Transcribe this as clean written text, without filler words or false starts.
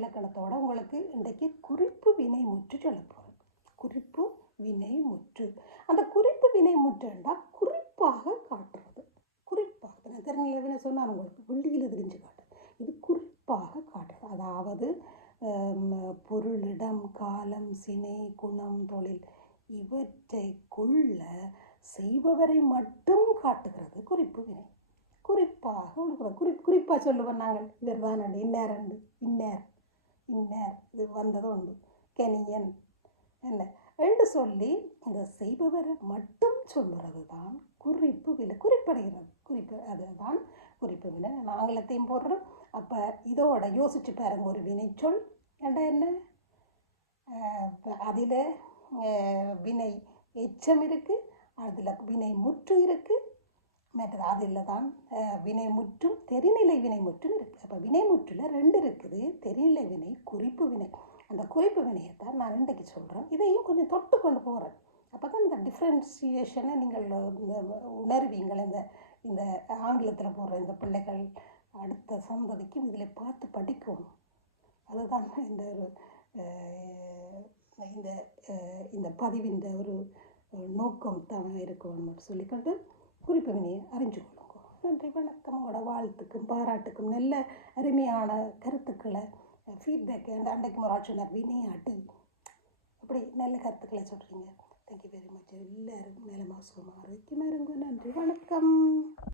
இலக்கணத்தோட உங்களுக்கு இன்றைக்கு குறிப்பு வினை முற்று சொல்ல போகிறேன். குறிப்பு வினை முற்று. அந்த குறிப்பு வினை முற்றுண்டா குறிப்பாக காட்டுறது. குறிப்பாக நான் தெரிஞ்ச சொன்னால் உங்களுக்கு வெள்ளியில் தெரிஞ்சு காட்டுறது. இது குறிப்பாக காட்டுறது. அதாவது பொருளிடம் காலம் சினை குணம் தொழில் இவற்றைக்குள்ள செய்பவரை மட்டும் காட்டுகிறது குறிப்பு வினை. குறிப்பாக குறிப்பாக சொல்லுவோம் நாங்கள் இவர் தான் இன்னார் இன்னார் இன்னார் இது வந்தது உண்டு கெனியன் என்ன என்று சொல்லி இந்த செய்பவரை மட்டும் சொல்லுறது தான் குறிப்பு வினை. குறிப்படைகிறது குறிப்பு அதுதான் குறிப்பு வினை. நான் ஆங்கிலத்தையும் போடுறோம். அப்போ இதோட யோசிச்சு பாருங்க. ஒரு வினைச்சொல் ஏண்டா என்ன அதில் வினை எச்சம் இருக்குது, அதில் வினை முற்று இருக்குது, மற்றது அதில் தான் வினை முற்றும் தெரிநிலை வினை முற்றும் இருக்குது. அப்போ வினை முற்றில் 2 இருக்குது, தெரிநிலை வினை குறிப்பு வினை. அந்த குறிப்பு வினையை தான் நான் இன்றைக்கு சொல்கிறேன். இதையும் கொஞ்சம் தொட்டு கொண்டு போகிறேன். அப்போ தான் இந்த டிஃப்ரென்சியேஷனை நீங்கள் உணர்வீங்கள். இந்த ஆங்கிலத்தில் போடுற இந்த பிள்ளைகள் அடுத்த சந்ததிக்கும் இதில் பார்த்து படிக்கணும். அதுதான் இந்த பதிவின் ஒரு நோக்கம் தான் இருக்கணும்னு சொல்லிக்கொண்டு குறிப்பு வினையை அறிஞ்சு கொள்ளுங்க. நன்றி, வணக்கம். உங்களோட வாழ்த்துக்கும் பாராட்டுக்கும் நல்ல அருமையான கருத்துக்களை ஃபீட்பேக்கு அன்றைக்கு ஒரு ஆட்சினர் வினையாட்டி அப்படி நல்ல கருத்துக்களை சொல்கிறீங்க. Thank you very much. எல்லோரும் மேலே மாசமாக இருங்க. நன்றி, வணக்கம்.